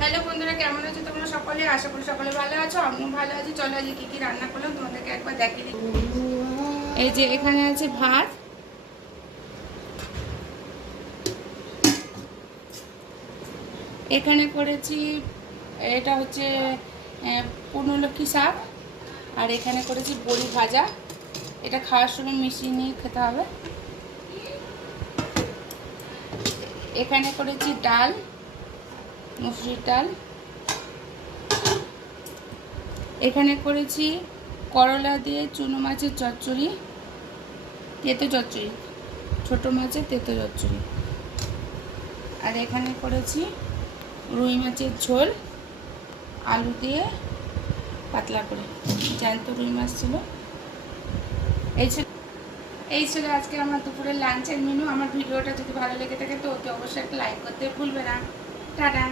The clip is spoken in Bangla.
হ্যালো বন্ধুরা, কেমন আছো তোমরা সকলে? আশা করি সকলে ভালো আছো, আমিও ভালো আছি। চলো আজকে কি কি রান্না করলাম তোমাদেরকে একবার দেখিয়ে দিই। এই যে এখানে আছে ভাত, এখানে করেছি এটা হচ্ছে পূর্ণলক্ষ্মী শাক, আর এখানে করেছি বড়ি ভাজা। এটা খাওয়ার সময় মিশিয়ে নিয়ে খেতে হবে। এখানে করেছি ডাল, মুসুরির ডাল। এখানে করেছি করলা দিয়ে চুনো মাছের চচ্চড়ি, তেঁতো চচ্চড়ি, ছোটো মাছের তেঁতো চচ্চড়ি। আর এখানে করেছি রুই মাছের ঝোল, আলু দিয়ে পাতলা করে, জ্যান্ত রুই মাছ ছিল। এই ছিল আজকে আমার দুপুরের লাঞ্চের মেনু। আমার ভিডিওটা যদি ভালো লেগে থাকে তো অবশ্যই একটা লাইক করতে ভুলবে না। টাটা।